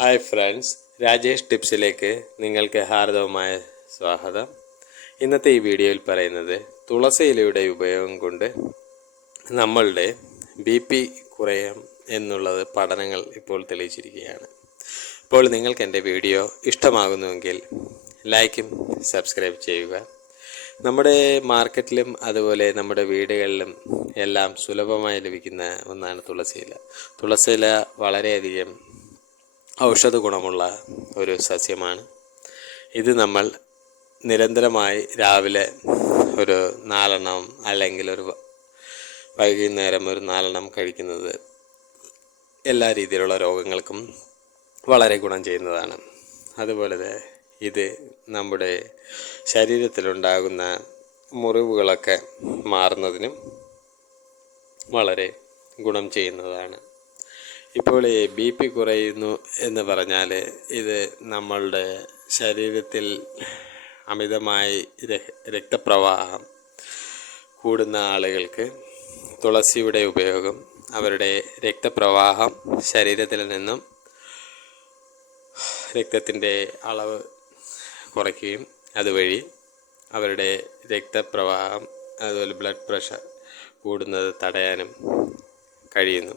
Hi friends Rajesh ടിപ്സിലേക്ക് നിങ്ങൾക്ക് ഹാർദവമായ സ്വാഗതം. ഇന്നത്തെ ഈ വീഡിയോയിൽ പറയുന്നത് തുളസി ഇലയുടെ ഉപയോഗം കൊണ്ട് നമ്മളുടെ ബി പി കുറയാം എന്നുള്ളത് പഠനങ്ങൾ ഇപ്പോൾ തെളിയിച്ചിരിക്കുകയാണ്. ഇപ്പോൾ നിങ്ങൾക്ക് എന്റെ വീഡിയോ ഇഷ്ടമാകുന്നുവെങ്കിൽ ലൈക്കും സബ്സ്ക്രൈബ് ചെയ്യുക. നമ്മുടെ മാർക്കറ്റിലും അതുപോലെ നമ്മുടെ വീടുകളിലും എല്ലാം സുലഭമായി ലഭിക്കുന്ന ഒന്നാണ് തുളസിയില തുളസിയില വളരെയധികം ഔഷധ ഗുണമുള്ള ഒരു സസ്യമാണ്. ഇത് നമ്മൾ നിരന്തരമായി രാവിലെ ഒരു നാലെണ്ണം അല്ലെങ്കിൽ ഒരു വൈകുന്നേരം ഒരു നാലെണ്ണം കഴിക്കുന്നത് എല്ലാ രീതിയിലുള്ള രോഗങ്ങൾക്കും വളരെ ഗുണം ചെയ്യുന്നതാണ്. അതുപോലെ ഇത് നമ്മുടെ ശരീരത്തിലുണ്ടാകുന്ന മുറിവുകളൊക്കെ മാറുന്നതിനും വളരെ ഗുണം ചെയ്യുന്നതാണ്. ഇപ്പോൾ ഈ ബി പി കുറയുന്നു എന്ന് പറഞ്ഞാൽ ഇത് നമ്മളുടെ ശരീരത്തിൽ അമിതമായി രക്തപ്രവാഹം കൂടുന്ന ആളുകൾക്ക് തുളസിയുടെ ഉപയോഗം അവരുടെ രക്തപ്രവാഹം ശരീരത്തിൽ നിന്നും രക്തത്തിന്റെ അളവ് കുറയ്ക്കുകയും അതുവഴി അവരുടെ രക്തപ്രവാഹം അതുപോലെ ബ്ലഡ് പ്രഷർ കൂടുന്നത് തടയാനും കഴിയുന്നു.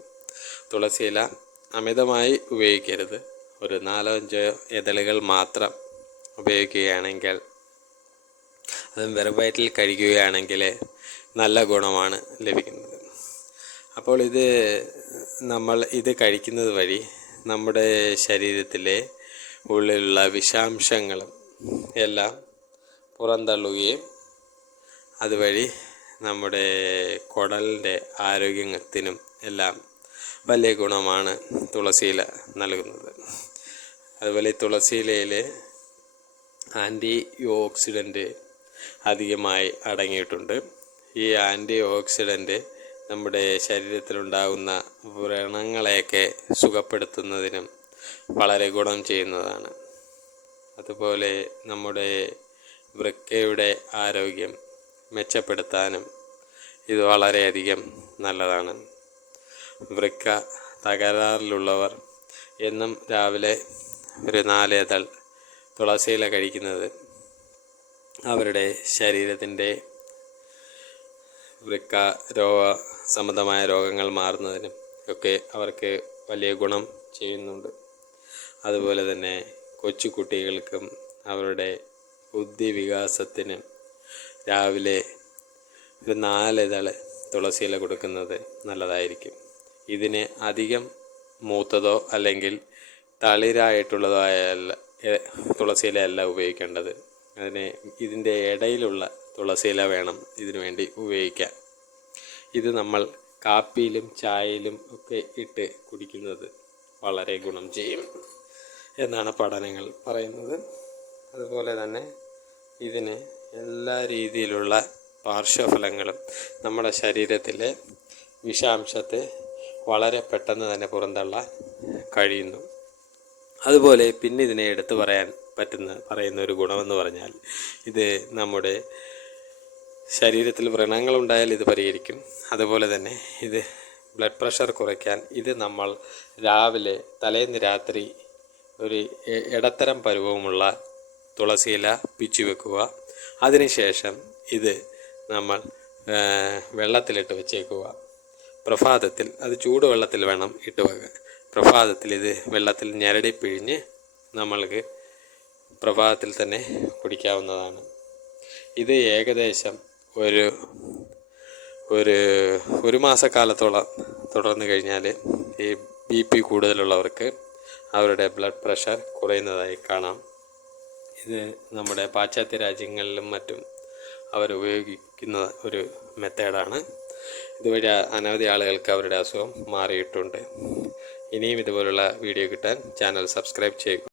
തുളസിയില അമിതമായി ഉപയോഗിക്കരുത്. ഒരു നാലോ അഞ്ചോ ഇതളുകൾ മാത്രം ഉപയോഗിക്കുകയാണെങ്കിൽ അതും വെറും വയറ്റിൽ കഴിക്കുകയാണെങ്കിൽ നല്ല ഗുണമാണ് ലഭിക്കുന്നത്. അപ്പോൾ ഇത് നമ്മൾ ഇത് കഴിക്കുന്നത് വഴി നമ്മുടെ ശരീരത്തിലെ ഉള്ളിലുള്ള വിഷാംശങ്ങളും എല്ലാം പുറന്തള്ളുകയും അതുവഴി നമ്മുടെ കുടലിന്റെ ആരോഗ്യത്തിനും എല്ലാം വലിയ ഗുണമാണ് തുളസിയില നൽകുന്നത്. അതുപോലെ തുളസിയിലയിൽ ആന്റി ഓക്സിഡന്റ് അധികമായി അടങ്ങിയിട്ടുണ്ട്. ഈ ആന്റി ഓക്സിഡന്റ് നമ്മുടെ ശരീരത്തിലുണ്ടാകുന്ന വ്രണങ്ങളെയൊക്കെ സുഖപ്പെടുത്തുന്നതിനും വളരെ ഗുണം ചെയ്യുന്നതാണ്. അതുപോലെ നമ്മുടെ വൃക്കയുടെ ആരോഗ്യം മെച്ചപ്പെടുത്താനും ഇത് വളരെയധികം നല്ലതാണ്. വൃക്ക തകരാറിലുള്ളവർ എന്നും രാവിലെ ഒരു നാലേതൾ തുളസിയില കഴിക്കുന്നത് അവരുടെ ശരീരത്തിന്റെ വൃക്ക രോഗ സംബന്ധമായ രോഗങ്ങൾ മാറുന്നതിനും ഒക്കെ അവർക്ക് വലിയ ഗുണം ചെയ്യുന്നുണ്ട്. അതുപോലെ തന്നെ കൊച്ചുകുട്ടികൾക്കും അവരുടെ ബുദ്ധി വികാസത്തിന് രാവിലെ ഒരു നാലിതൾ തുളസിയില കൊടുക്കുന്നത് നല്ലതായിരിക്കും. ഇതിന് അധികം മൂത്തതോ അല്ലെങ്കിൽ തളിരായിട്ടുള്ളതോ ആയല്ല തുളസിയില അല്ല ഉപയോഗിക്കേണ്ടത്. അതിന് ഇതിന്റെ ഇടയിലുള്ള തുളസിയില വേണം ഇതിനു വേണ്ടി ഉപയോഗിക്കാൻ. ഇത് നമ്മൾ കാപ്പിയിലും ചായയിലും ഒക്കെ ഇട്ട് കുടിക്കുന്നത് വളരെ ഗുണം ചെയ്യും എന്നാണ് പഠനങ്ങൾ പറയുന്നത്. അതുപോലെ തന്നെ ഇതിന് എല്ലാ രീതിയിലുള്ള പാർശ്വഫലങ്ങളും നമ്മുടെ ശരീരത്തിലെ വിഷാംശത്തെ വളരെ പെട്ടെന്ന് തന്നെ പുറന്തള്ളാൻ കഴിയുന്നു. അതുപോലെ പിന്നെ ഇതിനെ എടുത്തു പറയാൻ പറ്റുന്ന പറയുന്ന ഒരു ഗുണമെന്ന് പറഞ്ഞാൽ ഇത് നമ്മുടെ ശരീരത്തിൽ വ്രണങ്ങൾ ഉണ്ടായാൽ ഇത് പരിഹരിക്കും. അതുപോലെ തന്നെ ഇത് ബ്ലഡ് പ്രഷർ കുറയ്ക്കാൻ ഇത് നമ്മൾ രാവിലെ തലേന്ന് രാത്രി ഒരു ഇടത്തരം പരുവമുള്ള തുളസിയില പിച്ചു വെക്കുക. അതിനുശേഷം ഇത് നമ്മൾ വെള്ളത്തിലിട്ട് വെച്ചേക്കുക. പ്രഭാതത്തിൽ അത് ചൂടുവെള്ളത്തിൽ വേണം ഇട്ട് വെക്കാൻ. പ്രഭാതത്തിൽ ഇത് വെള്ളത്തിൽ ഞരടി പിഴിഞ്ഞ് നമ്മൾക്ക് പ്രഭാതത്തിൽ തന്നെ കുടിക്കാവുന്നതാണ്. ഇത് ഏകദേശം ഒരു ഒരു ഒരു മാസക്കാലത്തോളം തുടർന്ന് കഴിഞ്ഞാൽ ഈ ബി പി കൂടുതലുള്ളവർക്ക് അവരുടെ ബ്ലഡ് പ്രഷർ കുറയുന്നതായി കാണാം. ഇത് നമ്മുടെ പാശ്ചാത്യ രാജ്യങ്ങളിലും മറ്റും അവർ ഉപയോഗിക്കുന്ന ഒരു മെത്തേഡാണ്. ഇതുവഴി അനവധി ആളുകൾക്ക് അവരുടെ അസുഖം മാറിയിട്ടുണ്ട്. ഇനിയും ഇതുപോലുള്ള വീഡിയോ കിട്ടാൻ ചാനൽ സബ്സ്ക്രൈബ് ചെയ്യുക.